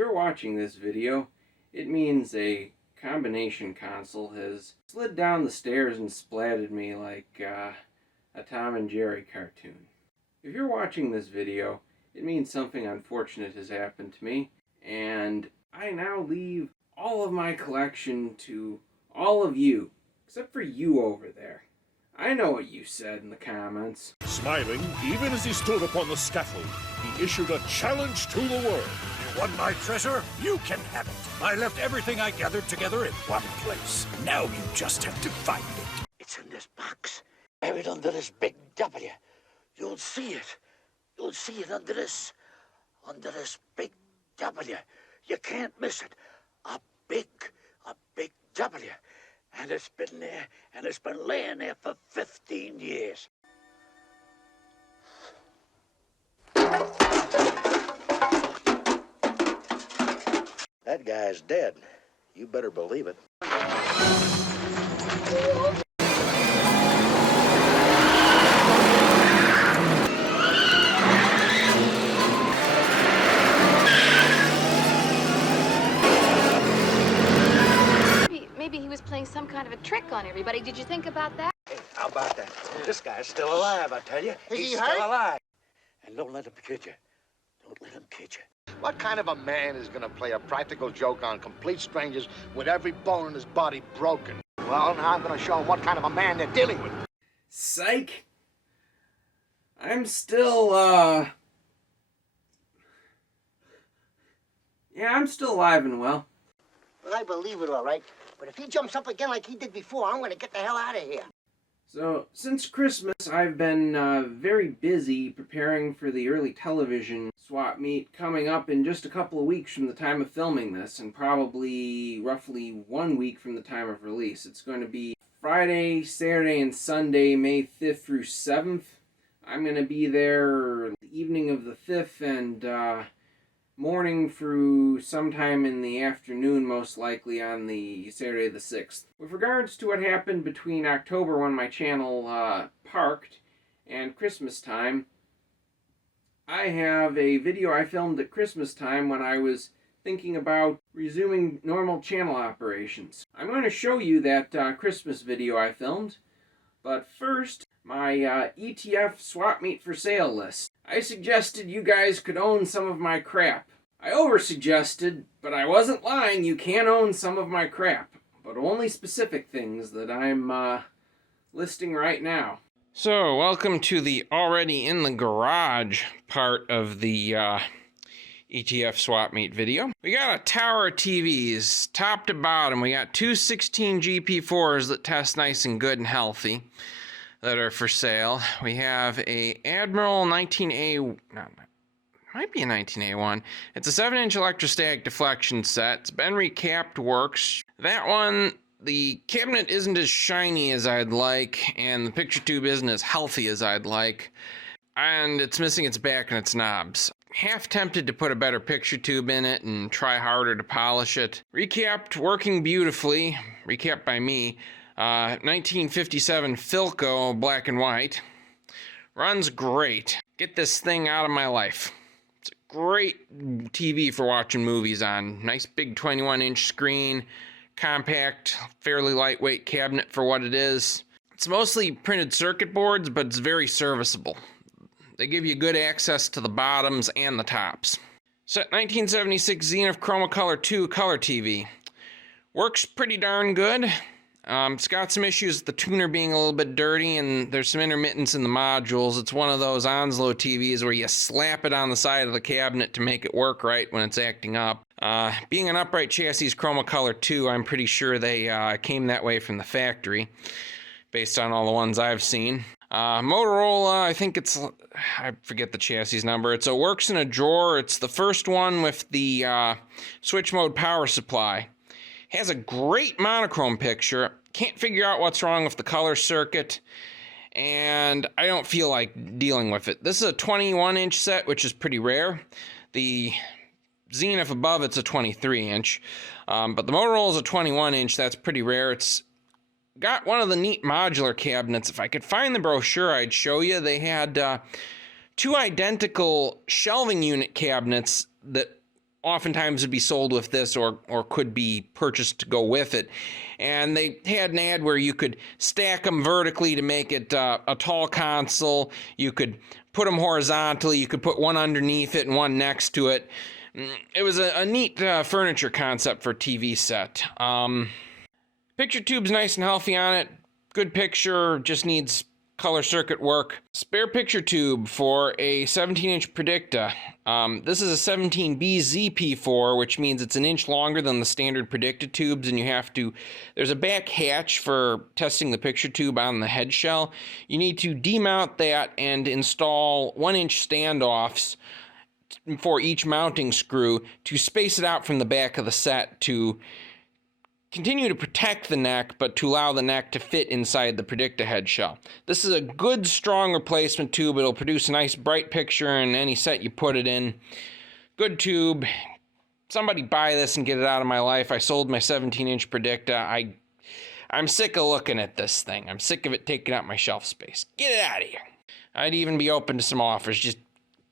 you're watching this video, it means a combination console has slid down the stairs and splatted me like a Tom and Jerry cartoon. If you're watching this video, it means something unfortunate has happened to me, and I now leave all of my collection to all of you, except for you over there. I know what you said in the comments. Smiling, even as he stood upon the scaffold, he issued a challenge to the world. You want my treasure? You can have it. I left everything I gathered together in one place. Now you just have to find it. It's in this box, buried under this big W. You'll see it. You'll see it under this big W. You can't miss it. A big W. And it's been there, and it's been laying there for 15 years. That guy's dead. You better believe it. Maybe he was playing some kind of a trick on everybody. Did you think about that? Hey, how about that? This guy's still alive, I tell you. He's still alive. And don't let him kid you. Don't let him kid you. What kind of a man is going to play a practical joke on complete strangers with every bone in his body broken? Well, now I'm going to show them what kind of a man they're dealing with. Psych! I'm still, yeah, I'm still alive and well. Well, I believe it, all right. But if he jumps up again like he did before, I'm going to get the hell out of here. So, since Christmas, I've been very busy preparing for the early television swap meet coming up in just a couple of weeks from the time of filming this, and probably roughly 1 week from the time of release. It's going to be Friday, Saturday, and Sunday, May 5th through 7th. I'm going to be there the evening of the 5th and morning through sometime in the afternoon, most likely on the Saturday the 6th. With regards to what happened between October, when my channel parked, and Christmas time, I have a video I filmed at Christmas time when I was thinking about resuming normal channel operations. I'm going to show you that Christmas video I filmed, but first, my ETF swap meet for sale list. I suggested you guys could own some of my crap. I over-suggested, but I wasn't lying. You can own some of my crap, but only specific things that I'm listing right now. So, welcome to the already in the garage part of the ETF swap meet video. We got a tower of TVs, top to bottom. We got two 16 GP4s that test nice and good and healthy that are for sale. We have a Admiral 19A, might be a 19A1. It's a 7-inch electrostatic deflection set. It's been recapped, works. That one, the cabinet isn't as shiny as I'd like, and the picture tube isn't as healthy as I'd like, and it's missing its back and its knobs. Half tempted to put a better picture tube in it and try harder to polish it. Recapped, working beautifully. Recapped by me. 1957 Philco, black and white. Runs great. Get this thing out of my life. It's a great TV for watching movies on. Nice big 21-inch screen. Compact, fairly lightweight cabinet for what it is. It's mostly printed circuit boards, but it's very serviceable. They give you good access to the bottoms and the tops. Set 1976 Zenith Chromacolor 2 color TV. Works pretty darn good. It's got some issues with the tuner being a little bit dirty, and there's some intermittence in the modules. It's one of those Onslow TVs where you slap it on the side of the cabinet to make it work right when it's acting up. Being an upright chassis Chromacolor 2, I'm pretty sure they came that way from the factory, based on all the ones I've seen. Motorola, I think it's, I forget the chassis number. It's a works in a drawer. It's the first one with the switch mode power supply. Has a great monochrome picture. Can't figure out what's wrong with the color circuit, and I don't feel like dealing with it. This is a 21-inch set, which is pretty rare. The Zenith above it's a 23-inch, but the Motorola is a 21-inch. That's pretty rare. It's got one of the neat modular cabinets. If I could find the brochure, I'd show you. They had two identical shelving unit cabinets that oftentimes would be sold with this or could be purchased to go with it. And they had an ad where you could stack them vertically to make it a tall console. You could put them horizontally. You could put one underneath it and one next to it. It was a neat furniture concept for a TV set. Picture tube's nice and healthy on it. Good picture, just needs color circuit work. Spare picture tube for a 17-inch Predicta. This is a 17B ZP4, which means it's an inch longer than the standard Predicta tubes, and there's a back hatch for testing the picture tube on the head shell. You need to demount that and install 1-inch standoffs for each mounting screw to space it out from the back of the set to continue to protect the neck, but to allow the neck to fit inside the Predicta head shell. This is a good, strong replacement tube. It'll produce a nice, bright picture in any set you put it in. Good tube. Somebody buy this and get it out of my life. I sold my 17-inch Predicta. I'm sick of looking at this thing. I'm sick of it taking up my shelf space. Get it out of here. I'd even be open to some offers. Just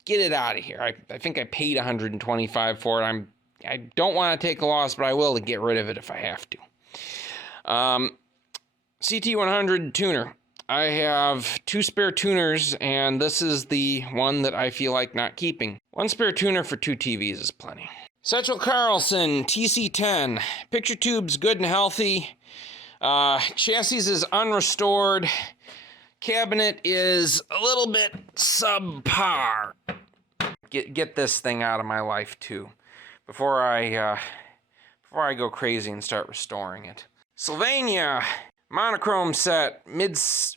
get it out of here. I think I paid $125 for it. I don't want to take a loss, but I will to get rid of it if I have to. CT100 tuner. I have 2 spare tuners, and this is the one that I feel like not keeping. 1 spare tuner for 2 TVs is plenty. Satchel Carlson TC10. Picture tube's good and healthy. Chassis is unrestored. Cabinet is a little bit subpar. Get this thing out of my life too, before I go crazy and start restoring it. Sylvania monochrome set,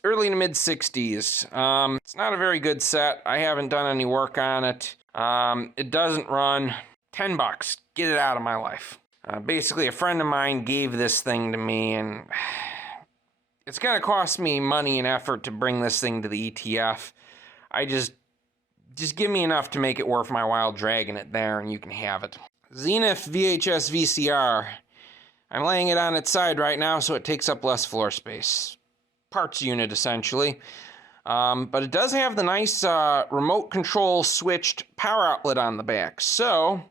early to mid 60s. It's not a very good set. I haven't done any work on it. It doesn't run. $10. Get it out of my life. Basically, a friend of mine gave this thing to me, and it's gonna cost me money and effort to bring this thing to the ETF. Just give me enough to make it worth my while dragging it there, and you can have it. Zenith VHS VCR. I'm laying it on its side right now, so it takes up less floor space. Parts unit, essentially. But it does have the nice remote control switched power outlet on the back. So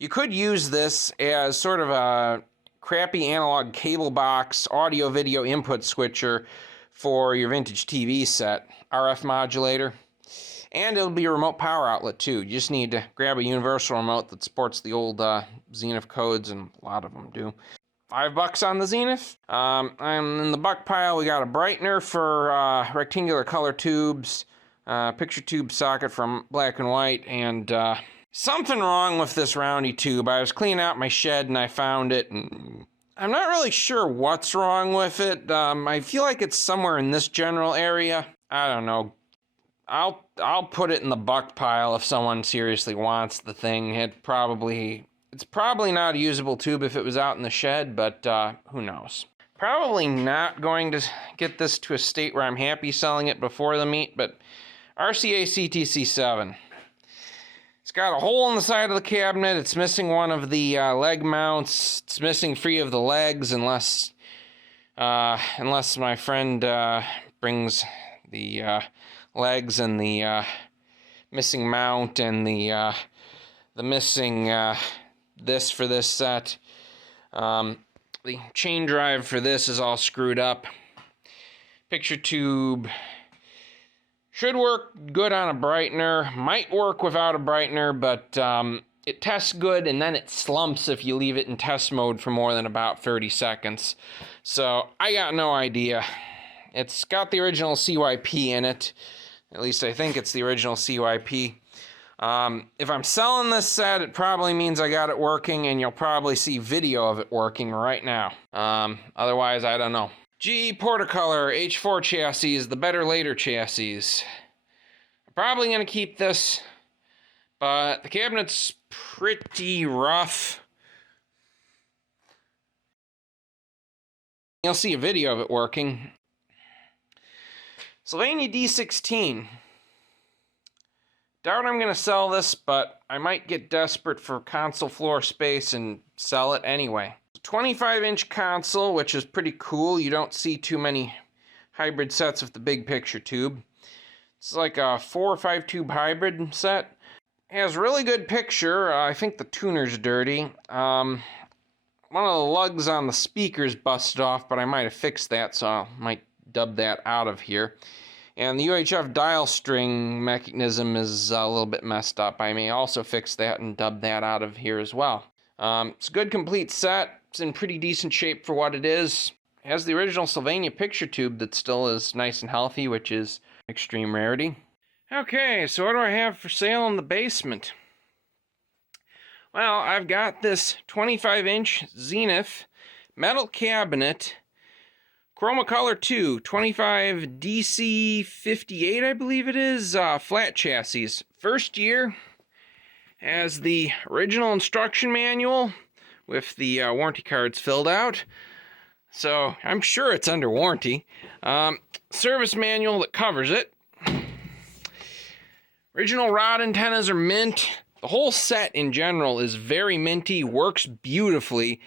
you could use this as sort of a crappy analog cable box audio video input switcher for your vintage TV set. RF modulator. And it'll be a remote power outlet too. You just need to grab a universal remote that supports the old Zenith codes, and a lot of them do. $5 on the Zenith. I'm in the buck pile. We got a brightener for rectangular color tubes, picture tube socket from black and white, and something wrong with this roundy tube. I was cleaning out my shed and I found it, and I'm not really sure what's wrong with it. I feel like it's somewhere in this general area. I don't know. I'll put it in the buck pile if someone seriously wants the thing. It's probably not a usable tube if it was out in the shed, but who knows. Probably not going to get this to a state where I'm happy selling it before the meet, but RCA CTC7. It's got a hole in the side of the cabinet. It's missing one of the leg mounts. It's missing 3 of the legs, unless my friend brings the legs and the missing mount and the missing this for this set. The chain drive for this is all screwed up. Picture tube should work good on a brightener. Might work without a brightener, but it tests good, and then it slumps if you leave it in test mode for more than about 30 seconds. So I got no idea. It's got the original CYP in it. At least I think it's the original CYP. If I'm selling this set, it probably means I got it working, and you'll probably see video of it working right now. Otherwise, I don't know. GE Portacolor H4 chassis, the better later chassis. I'm probably going to keep this, but the cabinet's pretty rough. You'll see a video of it working. Sylvania D16. Doubt I'm going to sell this, but I might get desperate for console floor space and sell it anyway. 25-inch console, which is pretty cool. You don't see too many hybrid sets with the big picture tube. It's like a 4 or 5 tube hybrid set. has really good picture. I think the tuner's dirty. One of the lugs on the speaker's busted off, but I might have fixed that, so I might dub that out of here. And the UHF dial string mechanism is a little bit messed up. I may also fix that and dub that out of here as well. It's a good complete set. It's in pretty decent shape for what it is. It has the original Sylvania picture tube that still is nice and healthy, which is extreme rarity. Okay, so what do I have for sale in the basement? Well, I've got this 25-inch Zenith metal cabinet, Chromacolor 2, 25 DC58, I believe it is, flat chassis. First year, has the original instruction manual with the warranty cards filled out. So I'm sure it's under warranty. Service manual that covers it. Original rod antennas are mint. The whole set in general is very minty, works beautifully.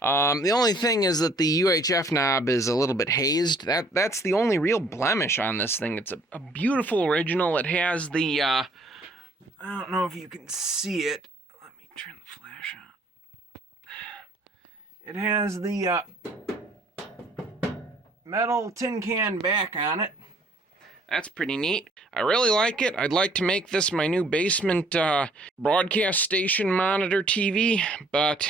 The only thing is that the UHF knob is a little bit hazed. That's the only real blemish on this thing. It's a beautiful original. It has the, I don't know if you can see it. Let me turn the flash on. It has the metal tin can back on it. That's pretty neat. I really like it. I'd like to make this my new basement broadcast station monitor TV, but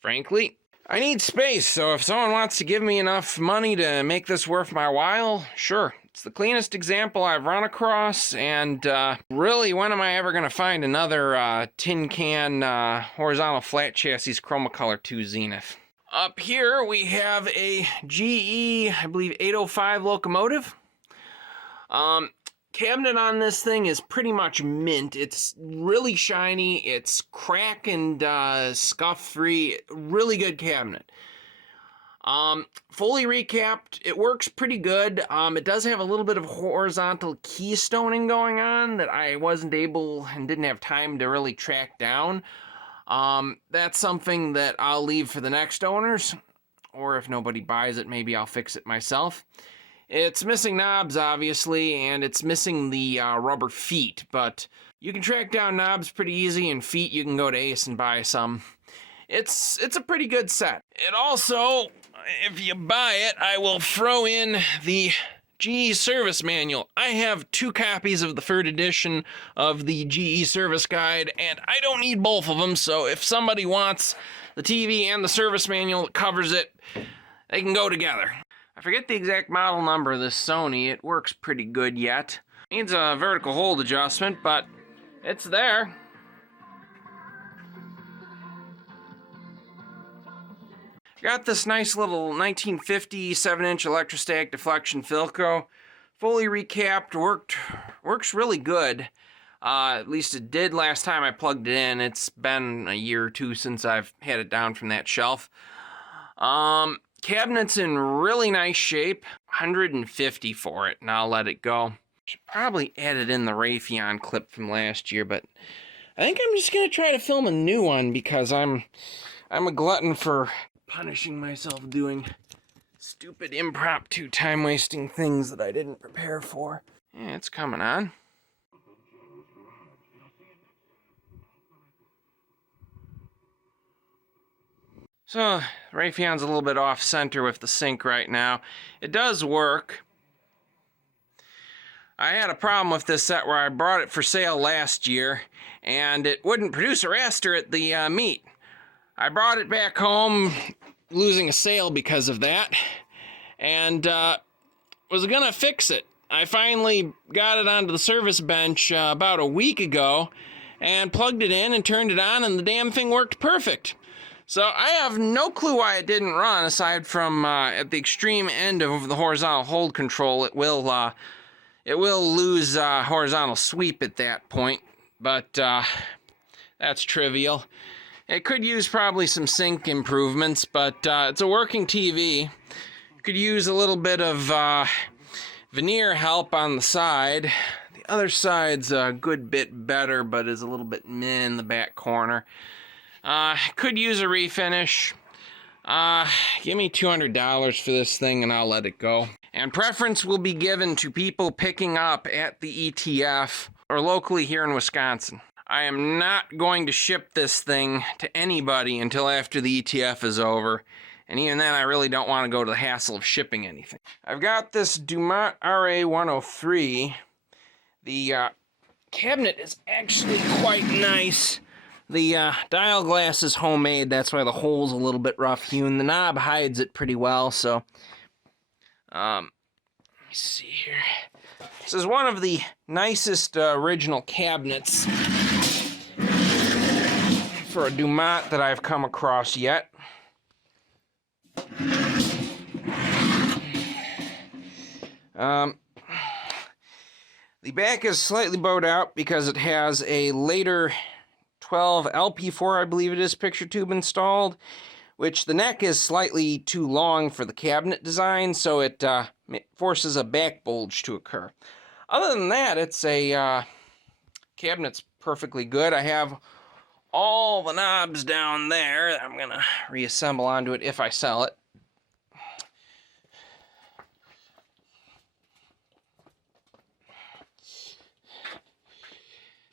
frankly, I need space, so if someone wants to give me enough money to make this worth my while, sure. It's the cleanest example I've run across, and really, when am I ever going to find another tin can horizontal flat chassis Chromacolor 2 Zenith? Up here, we have a GE, I believe, 805 locomotive. Cabinet on this thing is pretty much mint. It's really shiny. It's crack and scuff free. Really good cabinet. Fully recapped, it works pretty good. It does have a little bit of horizontal keystoning going on that I wasn't able and didn't have time to really track down. That's something that I'll leave for the next owners, or if nobody buys it, maybe I'll fix it myself. It's missing knobs, obviously, and it's missing the rubber feet, but you can track down knobs pretty easy, and feet you can go to Ace and buy some. It's a pretty good set. It also, if you buy it, I will throw in the GE service manual. I have 2 copies of the 3rd edition of the GE service guide, and I don't need both of them, so if somebody wants the TV and the service manual that covers it, they can go together. I forget the exact model number of this Sony. It works pretty good yet. Needs a vertical hold adjustment, but it's there. Got this nice little 1950 7-inch electrostatic deflection Philco. Fully recapped, works really good. At least it did last time I plugged it in. It's been a year or 2 since I've had it down from that shelf. Cabinet's in really nice shape. 150 for it, and I'll let it go. Should probably edit in the Raytheon clip from last year, but I think I'm just gonna try to film a new one because I'm a glutton for punishing myself doing stupid impromptu time-wasting things that I didn't prepare for. Yeah, it's coming on. So, Raytheon's a little bit off-center with the sync right now. It does work. I had a problem with this set where I brought it for sale last year, and it wouldn't produce a raster at the meet. I brought it back home, losing a sale because of that, and was gonna fix it. I finally got it onto the service bench about a week ago, and plugged it in and turned it on, and the damn thing worked perfect. So I have no clue why it didn't run, aside from at the extreme end of the horizontal hold control, it will lose horizontal sweep at that point, but that's trivial. It could use probably some sync improvements, but it's a working TV. Could use a little bit of veneer help on the side. The other side's a good bit better, but is a little bit meh in the back corner. Could use a refinish. Give me $200 for this thing and I'll let it go. And preference will be given to people picking up at the ETF or locally here in Wisconsin. I am not going to ship this thing to anybody until after the ETF is over. And even then, I really don't want to go to the hassle of shipping anything. I've got this Dumont RA103. The cabinet is actually quite nice. The dial glass is homemade. That's why the hole's a little bit rough hewn. The knob hides it pretty well, so... let me see here. This is one of the nicest original cabinets for a Dumont that I've come across yet. The back is slightly bowed out because it has a later 12 LP4, I believe it is, picture tube installed, which the neck is slightly too long for the cabinet design, so it forces a back bulge to occur. Other than that, it's a cabinet's perfectly good. I have all the knobs down there that I'm going to reassemble onto it if I sell it.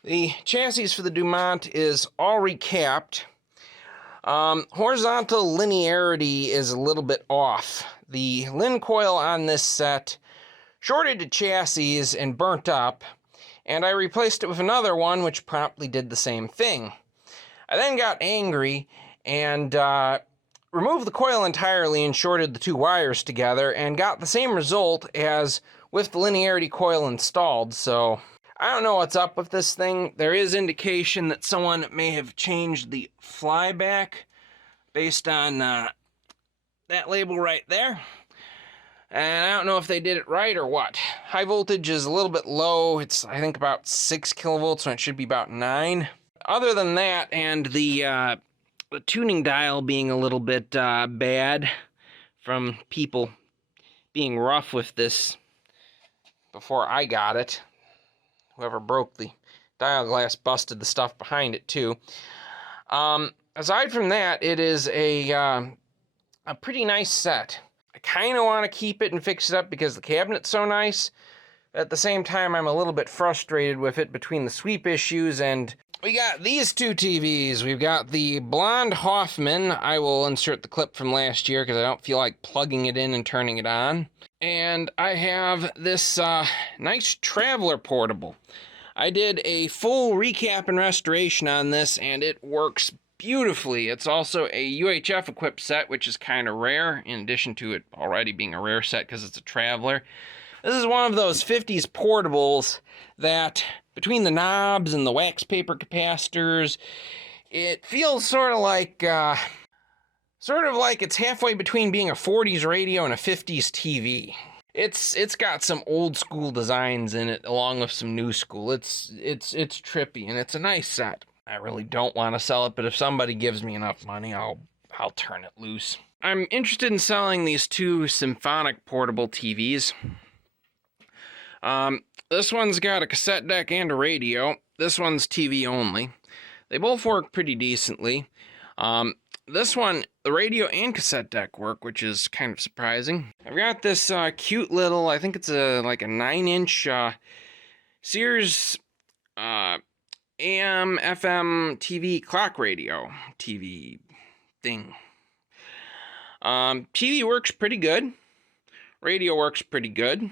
The chassis for the Dumont is all recapped. Horizontal linearity is a little bit off. The lin coil on this set shorted the chassis and burnt up, and I replaced it with another one which promptly did the same thing. I then got angry and removed the coil entirely and shorted the two wires together and got the same result as with the linearity coil installed, so I don't know what's up with this thing. There is indication that someone may have changed the flyback based on that label right there. And I don't know if they did it right or what. High voltage is a little bit low. It's, I think, about 6 kilovolts when it should be about 9. Other than that, and the tuning dial being a little bit bad from people being rough with this before I got it. Whoever broke the dial glass busted the stuff behind it too. Aside from that, it is a pretty nice set. I kind of want to keep it and fix it up because the cabinet's so nice. At the same time, I'm a little bit frustrated with it between the sweep issues, and we got these two TVs. We've got the Blonde Hoffman. I will insert the clip from last year because I don't feel like plugging it in and turning it on. And I have this nice Traveler portable. I did a full recap and restoration on this, and it works beautifully. It's also a UHF equipped set, which is kind of rare, in addition to it already being a rare set because it's a Traveler. This is one of those 50s portables that, between the knobs and the wax paper capacitors, it feels sort of like it's halfway between being a 40s radio and a 50s TV. It's got some old school designs in it along with some new school. It's trippy and it's a nice set. I really don't want to sell it, but if somebody gives me enough money, I'll turn it loose. I'm interested in selling these two symphonic portable TVs. This one's got a cassette deck and a radio. This one's TV only. They both work pretty decently. This one, the radio and cassette deck work, which is kind of surprising. I've got this cute little, I think it's like a 9-inch Sears AM, FM, TV clock radio TV thing. TV works pretty good. Radio works pretty good.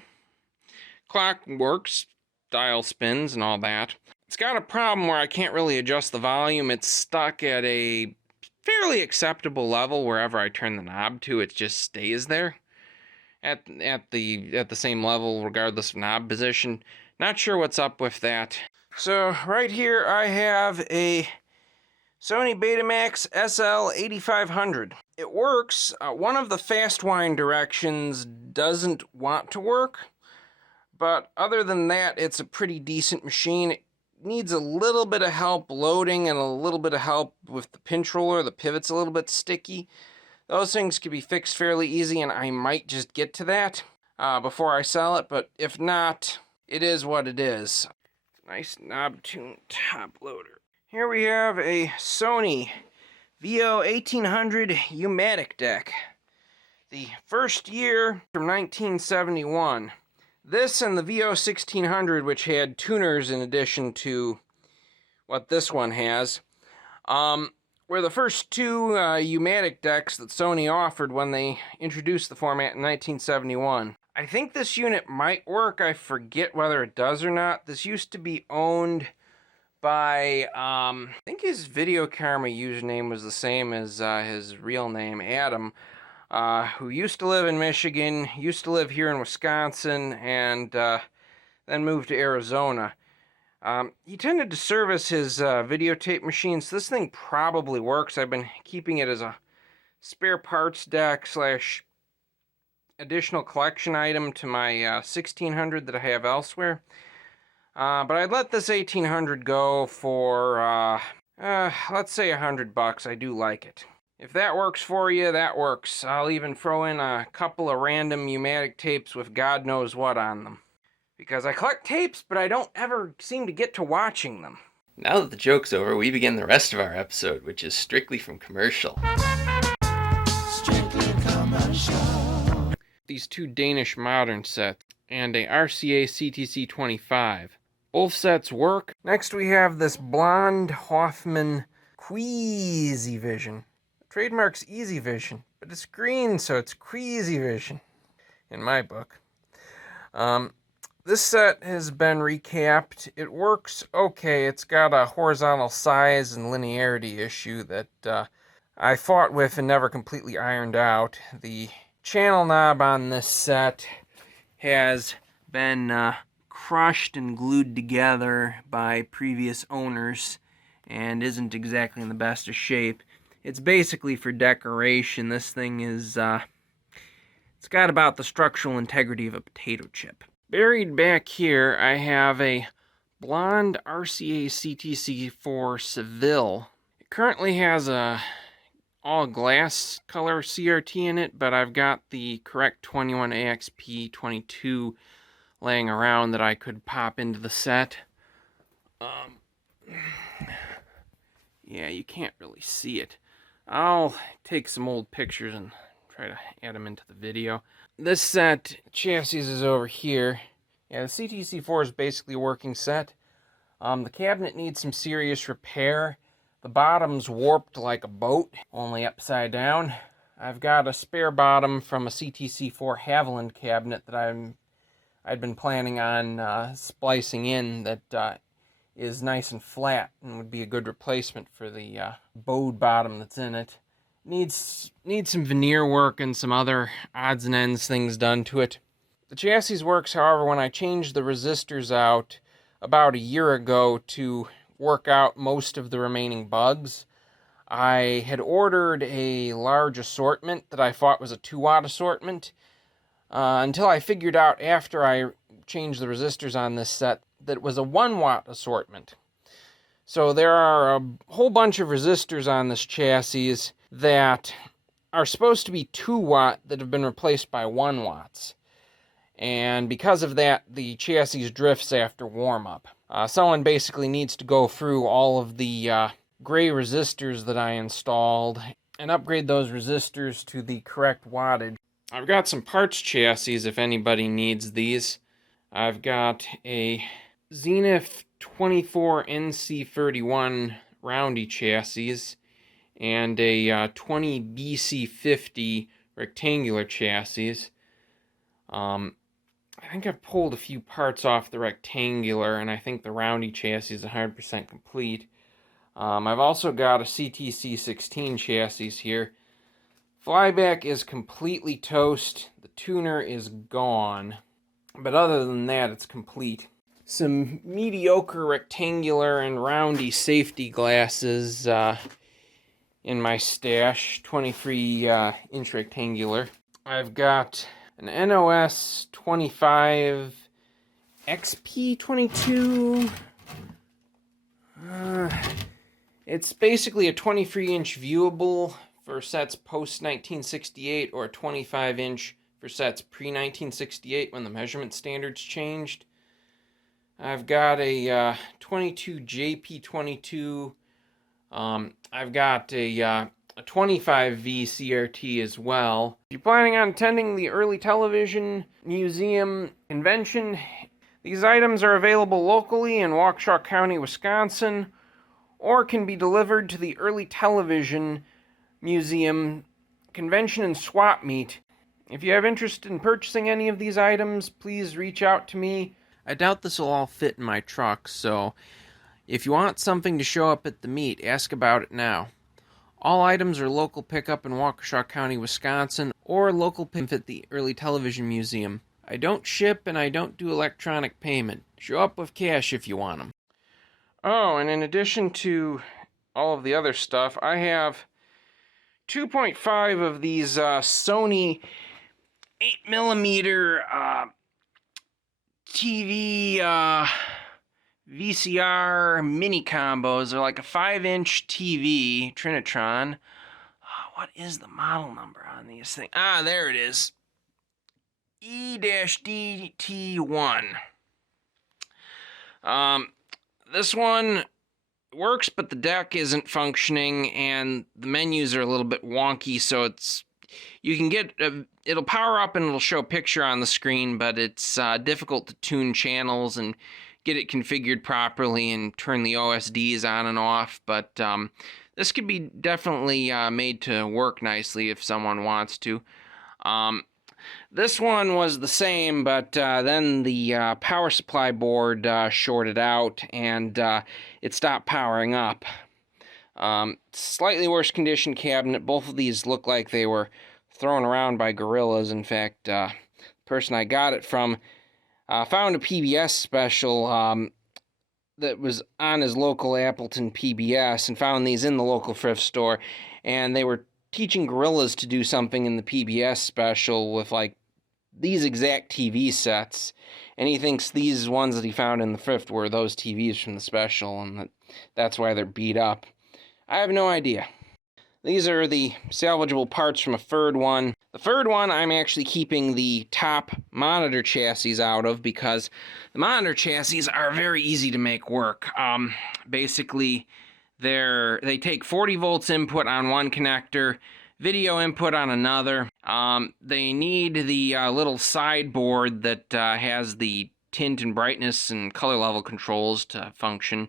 Clock works, dial spins and all that. It's got a problem where I can't really adjust the volume. It's stuck at a fairly acceptable level wherever I turn the knob to. It just stays there at the same level regardless of knob position. Not sure what's up with that. So right here I have a Sony Betamax SL8500. It works. One of the fast wind directions doesn't want to work. But other than that, it's a pretty decent machine. It needs a little bit of help loading and a little bit of help with the pinch roller. The pivot's a little bit sticky. Those things can be fixed fairly easy, and I might just get to that before I sell it. But if not, it is what it is. Nice knob-tuned top loader. Here we have a Sony VO1800 U-matic deck. The first year from 1971. This and the VO1600, which had tuners in addition to what this one has, were the first two U-matic decks that Sony offered when they introduced the format in 1971. I think this unit might work. I forget whether it does or not. This used to be owned by, I think his Video Karma username was the same as his real name, Adam, who used to live in Michigan, used to live here in Wisconsin, and then moved to Arizona. He tended to service his videotape machine, so this thing probably works. I've been keeping it as a spare parts deck slash additional collection item to my 1600 that I have elsewhere. But I'd let this 1800 go for, let's say $100. I do like it. If that works for you, that works. I'll even throw in a couple of random U-matic tapes with God knows what on them. Because I collect tapes, but I don't ever seem to get to watching them. Now that the joke's over, we begin the rest of our episode, which is strictly from commercial. Strictly commercial. These two Danish modern sets and a RCA CTC 25. Both sets work. Next we have this blonde Hoffman Queasy Vision. Trademark's Easy Vision, but it's green, so it's Queasy Vision in my book. This set has been recapped. It works okay. It's got a horizontal size and linearity issue that I fought with and never completely ironed out. The channel knob on this set has been crushed and glued together by previous owners and isn't exactly in the best of shape. It's basically for decoration. This thing is, it's got about the structural integrity of a potato chip. Buried back here, I have a blonde RCA CTC4 Seville. It currently has a all glass color CRT in it, but I've got the correct 21AXP22 laying around that I could pop into the set. Yeah, you can't really see it. I'll take some old pictures and try to add them into the video. This set, chassis is over here. Yeah, the CTC4 is basically a working set. The cabinet needs some serious repair. The bottom's warped like a boat, only upside down. I've got a spare bottom from a CTC4 Haviland cabinet that I'd been planning on splicing in that is nice and flat and would be a good replacement for the bowed bottom that's in it. Needs some veneer work and some other odds and ends things done to it. The chassis works, however, when I changed the resistors out about a year ago to work out most of the remaining bugs. I had ordered a large assortment that I thought was a 2-watt assortment until I figured out after I changed the resistors on this set that it was a 1-watt assortment. So there are a whole bunch of resistors on this chassis that are supposed to be 2-watt that have been replaced by 1 watts. And because of that, the chassis drifts after warm-up. Someone basically needs to go through all of the gray resistors that I installed and upgrade those resistors to the correct wattage. I've got some parts chassis if anybody needs these. I've got a Zenith 24 NC31 roundy chassis and a 20 BC50 rectangular chassis. I think I've pulled a few parts off the rectangular, and I think the roundy chassis is 100% complete. I've also got a CTC 16 chassis here. Flyback is completely toast. The tuner is gone. But other than that, it's complete. Some mediocre rectangular and roundy safety glasses in my stash. 23-inch rectangular. I've got an NOS 25 XP22. It's basically a 23-inch viewable for sets post-1968 or a 25-inch for sets pre-1968 when the measurement standards changed. I've got a 22 JP22. I've got a a 25 VCRT as well. If you're planning on attending the Early Television Museum convention, these items are available locally in Waukesha County, Wisconsin, or can be delivered to the Early Television Museum convention and swap meet. If you have interest in purchasing any of these items, please reach out to me. I doubt this will all fit in my truck, so if you want something to show up at the meet, ask about it now. All items are local pickup in Waukesha County, Wisconsin, or local pickup at the Early Television Museum. I don't ship and I don't do electronic payment. Show up with cash if you want them. Oh, and in addition to all of the other stuff, I have 2.5 of these Sony 8mm TV VCR mini combos. They're like a 5-inch TV Trinitron. What is the model number on these things? Ah, there it is. E-DT1. This one works, but the deck isn't functioning, and the menus are a little bit wonky, so you can get, it'll power up and it'll show a picture on the screen, but it's difficult to tune channels and get it configured properly and turn the OSDs on and off, but this could be definitely made to work nicely if someone wants to. This one was the same, but then the power supply board shorted out and it stopped powering up. Slightly worse condition cabinet. Both of these look like they were thrown around by gorillas. In fact, the person I got it from found a PBS special that was on his local Appleton PBS and found these in the local thrift store, and they were teaching gorillas to do something in the PBS special with like these exact TV sets, and he thinks these ones that he found in the thrift were those TVs from the special, and that's why they're beat up. I have no idea. These are the salvageable parts from a third one. The third one I'm actually keeping the top monitor chassis out of because the monitor chassis are very easy to make work. Basically, they take 40 volts input on one connector, video input on another. They need the little sideboard that has the tint and brightness and color level controls to function.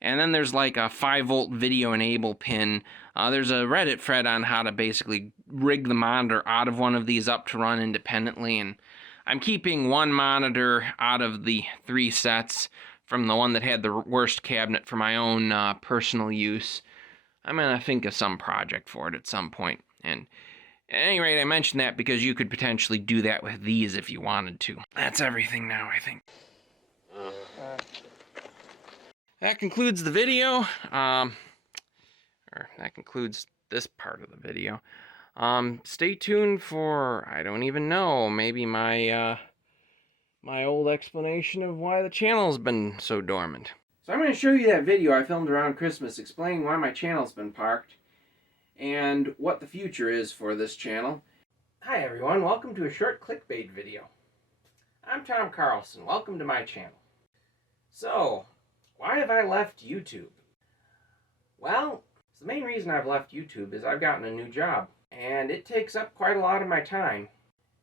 And then there's like a 5-volt video enable pin. There's a Reddit thread on how to basically rig the monitor out of one of these up to run independently. And I'm keeping one monitor out of the 3 sets from the one that had the worst cabinet for my own personal use. I'm going to think of some project for it at some point. And at any rate, I mentioned that because you could potentially do that with these if you wanted to. That's everything now, I think. That concludes the video. Or that concludes this part of the video. Stay tuned for, I don't even know, maybe my my old explanation of why the channel's been so dormant. So I'm going to show you that video I filmed around Christmas explaining why my channel's been parked and what the future is for this channel. Hi everyone, welcome to a short clickbait video. I'm Tom Carlson, welcome to my channel. So, why have I left YouTube? Well, the main reason I've left YouTube is I've gotten a new job, and it takes up quite a lot of my time.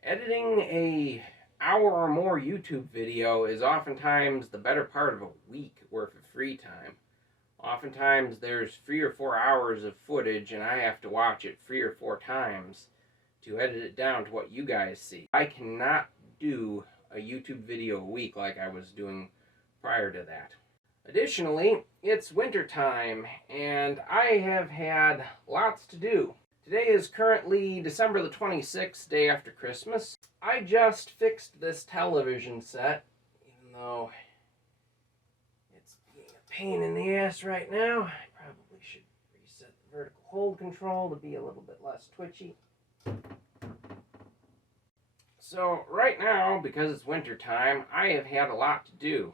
Editing an hour or more YouTube video is oftentimes the better part of a week worth of free time. Oftentimes there's 3 or 4 hours of footage and I have to watch it 3 or 4 times to edit it down to what you guys see. I cannot do a YouTube video a week like I was doing prior to that. Additionally, it's winter time and I have had lots to do. Today is currently December the 26th, day after Christmas. I just fixed this television set, even though it's being a pain in the ass right now. I probably should reset the vertical hold control to be a little bit less twitchy. So right now, because it's winter time, I have had a lot to do.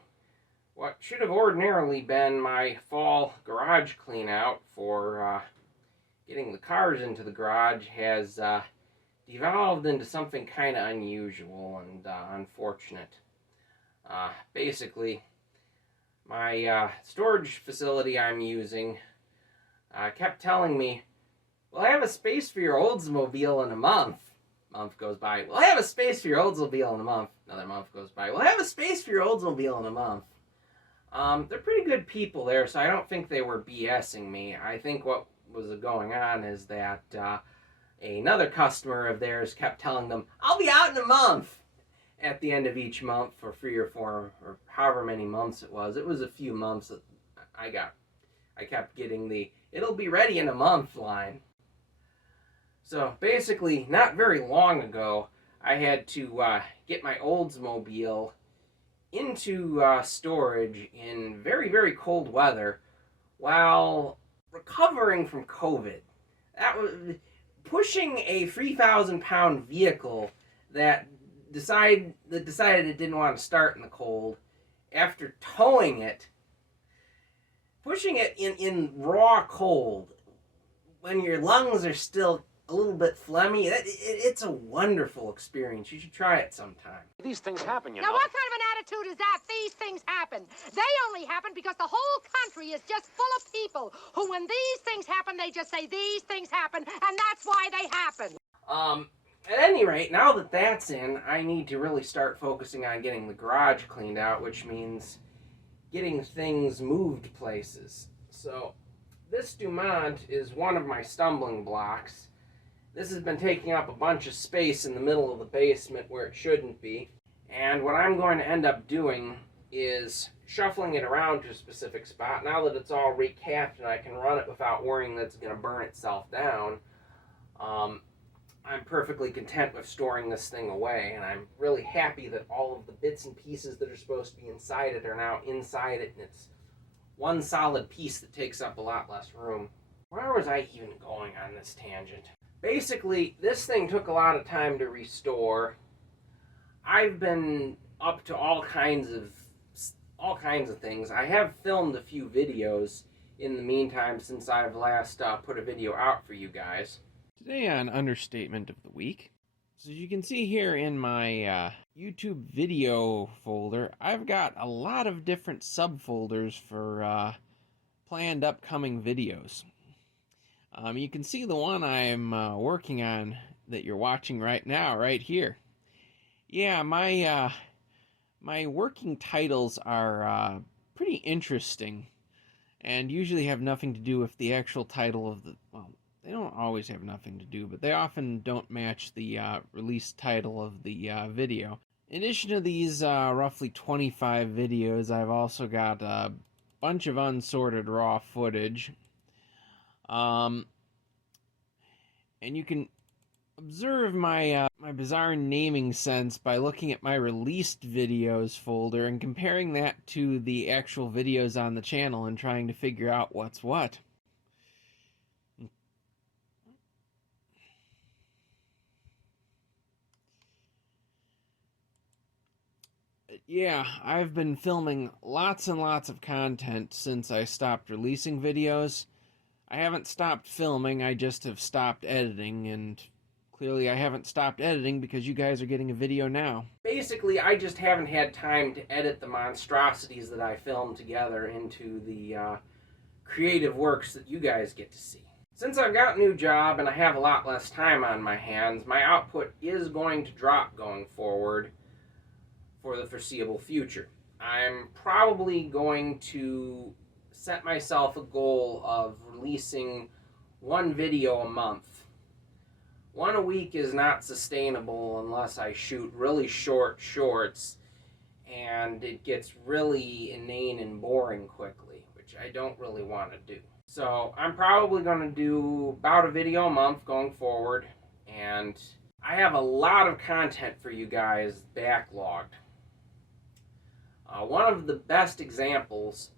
What should have ordinarily been my fall garage clean out for getting the cars into the garage has devolved into something kind of unusual and unfortunate. Basically, my storage facility I'm using kept telling me, We'll have a space for your Oldsmobile in a month. Month goes by. We'll have a space for your Oldsmobile in a month. Another month goes by. We'll have a space for your Oldsmobile in a month. They're pretty good people there, so I don't think they were BSing me. I think what was going on is that another customer of theirs kept telling them, I'll be out in a month, at the end of each month for 3 or 4 or however many months it was. It was a few months that I kept getting the, it'll be ready in a month line. So basically, not very long ago, I had to get my Oldsmobile into storage in very, very cold weather while recovering from COVID. That was pushing a 3,000-pound vehicle that decided it didn't want to start in the cold. After towing it, pushing it in raw cold when your lungs are still a little bit phlegmy, it's a wonderful experience. You should try it sometime. These things happen, you know. Now, what kind of an attitude is that? These things happen. They only happen because the whole country is just full of people who, when these things happen, they just say, these things happen, and that's why they happen. At any rate, now that that's in, I need to really start focusing on getting the garage cleaned out, which means getting things moved places. So, this Dumont is one of my stumbling blocks. This has been taking up a bunch of space in the middle of the basement where it shouldn't be. And what I'm going to end up doing is shuffling it around to a specific spot. Now that it's all recapped and I can run it without worrying that it's going to burn itself down, I'm perfectly content with storing this thing away. And I'm really happy that all of the bits and pieces that are supposed to be inside it are now inside it. And it's one solid piece that takes up a lot less room. Where was I even going on this tangent? Basically, this thing took a lot of time to restore. I've been up to all kinds of things. I have filmed a few videos in the meantime since I've last put a video out for you guys. Today on Understatement of the Week, so as you can see here in my YouTube video folder, I've got a lot of different subfolders for planned upcoming videos. You can see the one I'm working on that you're watching right now, right here. Yeah, my working titles are pretty interesting, and usually have nothing to do with the actual title of the, well, they don't always have nothing to do, but they often don't match the release title of the video. In addition to these roughly 25 videos, I've also got a bunch of unsorted raw footage. And you can observe my my bizarre naming sense by looking at my released videos folder and comparing that to the actual videos on the channel and trying to figure out what's what. Yeah, I've been filming lots and lots of content since I stopped releasing videos. I haven't stopped filming, I just have stopped editing, and clearly I haven't stopped editing because you guys are getting a video now. Basically, I just haven't had time to edit the monstrosities that I filmed together into the creative works that you guys get to see. Since I've got a new job and I have a lot less time on my hands, my output is going to drop going forward for the foreseeable future. I'm probably going to set myself a goal of releasing one video a month. One a week is not sustainable unless I shoot really short shorts and it gets really inane and boring quickly, which I don't really want to do. So I'm probably going to do about a video a month going forward, and I have a lot of content for you guys backlogged. One of the best examples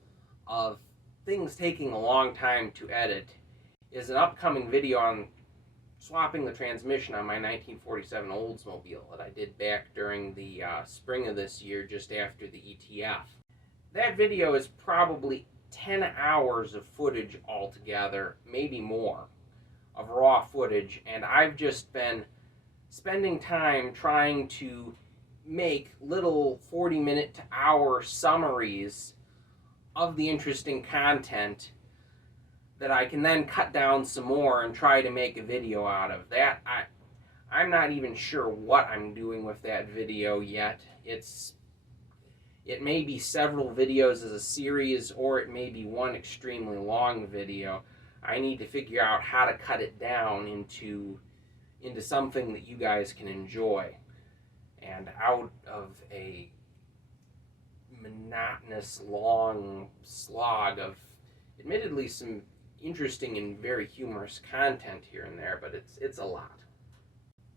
of things taking a long time to edit is an upcoming video on swapping the transmission on my 1947 Oldsmobile that I did back during the spring of this year, just after the ETF. That video is probably 10 hours of footage altogether, maybe more, of raw footage, and I've just been spending time trying to make little 40-minute to hour summaries of the interesting content that I can then cut down some more and try to make a video out of. That I'm not even sure what I'm doing with that video yet. It may be several videos as a series, or it may be one extremely long video. I need to figure out how to cut it down into something that you guys can enjoy, and out of a monotonous long slog of admittedly some interesting and very humorous content here and there, but it's a lot.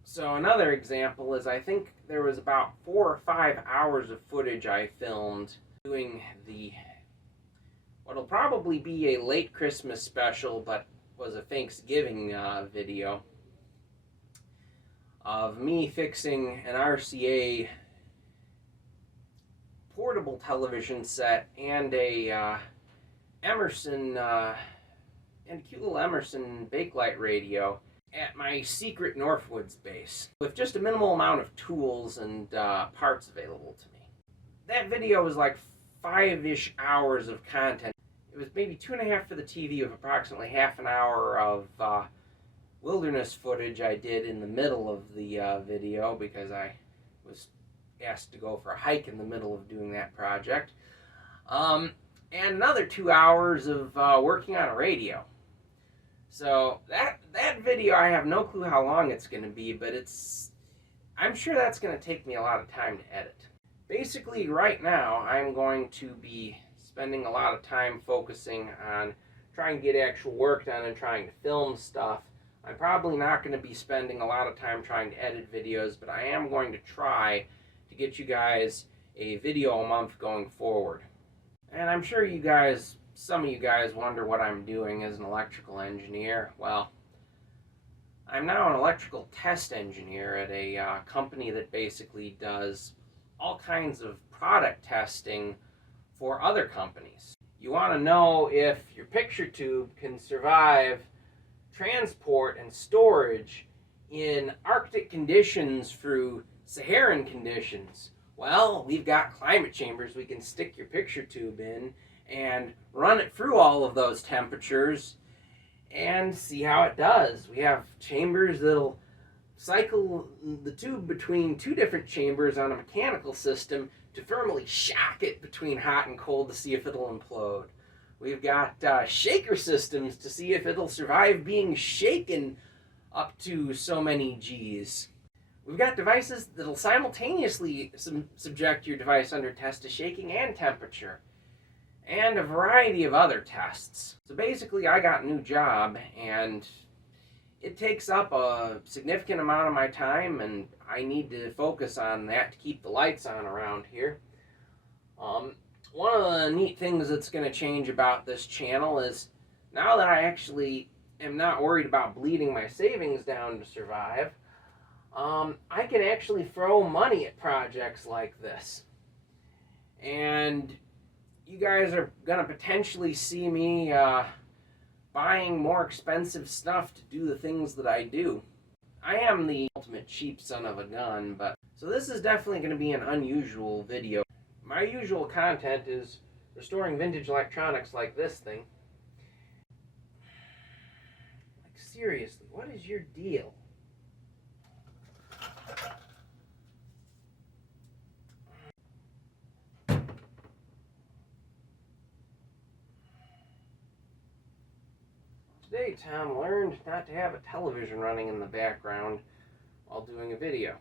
So another example is, I think there was about 4 or 5 hours of footage I filmed doing what'll probably be a late Christmas special, but was a Thanksgiving video of me fixing an RCA portable television set and a Emerson and Kuehl Emerson Bakelite radio at my secret Northwoods base with just a minimal amount of tools and parts available to me. That video was like 5-ish hours of content. It was maybe 2.5 for the TV with approximately half an hour of wilderness footage I did in the middle of the video because I was asked to go for a hike in the middle of doing that project. And another 2 hours of working on a radio. So that video, I have no clue how long it's going to be, but I'm sure that's going to take me a lot of time to edit. Basically, right now, I'm going to be spending a lot of time focusing on trying to get actual work done and trying to film stuff. I'm probably not going to be spending a lot of time trying to edit videos, but I am going to try to get you guys a video a month going forward. And I'm sure some of you guys wonder what I'm doing as an electrical engineer. Well, I'm now an electrical test engineer at a company that basically does all kinds of product testing for other companies. You want to know if your picture tube can survive transport and storage in Arctic conditions through Saharan conditions. Well, we've got climate chambers we can stick your picture tube in and run it through all of those temperatures and see how it does. We have chambers that'll cycle the tube between 2 different chambers on a mechanical system to thermally shock it between hot and cold to see if it'll implode. We've got shaker systems to see if it'll survive being shaken up to so many Gs. We've got devices that'll simultaneously subject your device under test to shaking and temperature, and a variety of other tests. So basically, I got a new job, and it takes up a significant amount of my time, and I need to focus on that to keep the lights on around here. One of the neat things that's going to change about this channel is, now that I actually am not worried about bleeding my savings down to survive, I can actually throw money at projects like this. And you guys are going to potentially see me buying more expensive stuff to do the things that I do. I am the ultimate cheap son of a gun, so this is definitely going to be an unusual video. My usual content is restoring vintage electronics like this thing. Like, seriously, what is your deal? Today, Tom learned not to have a television running in the background while doing a video.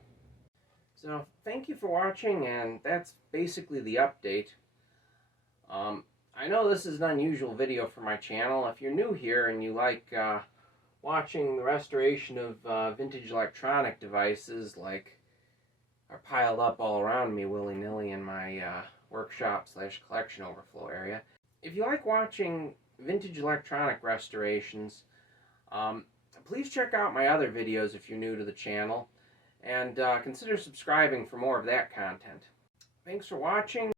So, thank you for watching, and that's basically the update. I know this is an unusual video for my channel. If you're new here and you like watching the restoration of vintage electronic devices like are piled up all around me willy-nilly in my workshop/collection overflow area. If you like watching vintage electronic restorations, please check out my other videos if you're new to the channel, and consider subscribing for more of that content. Thanks for watching.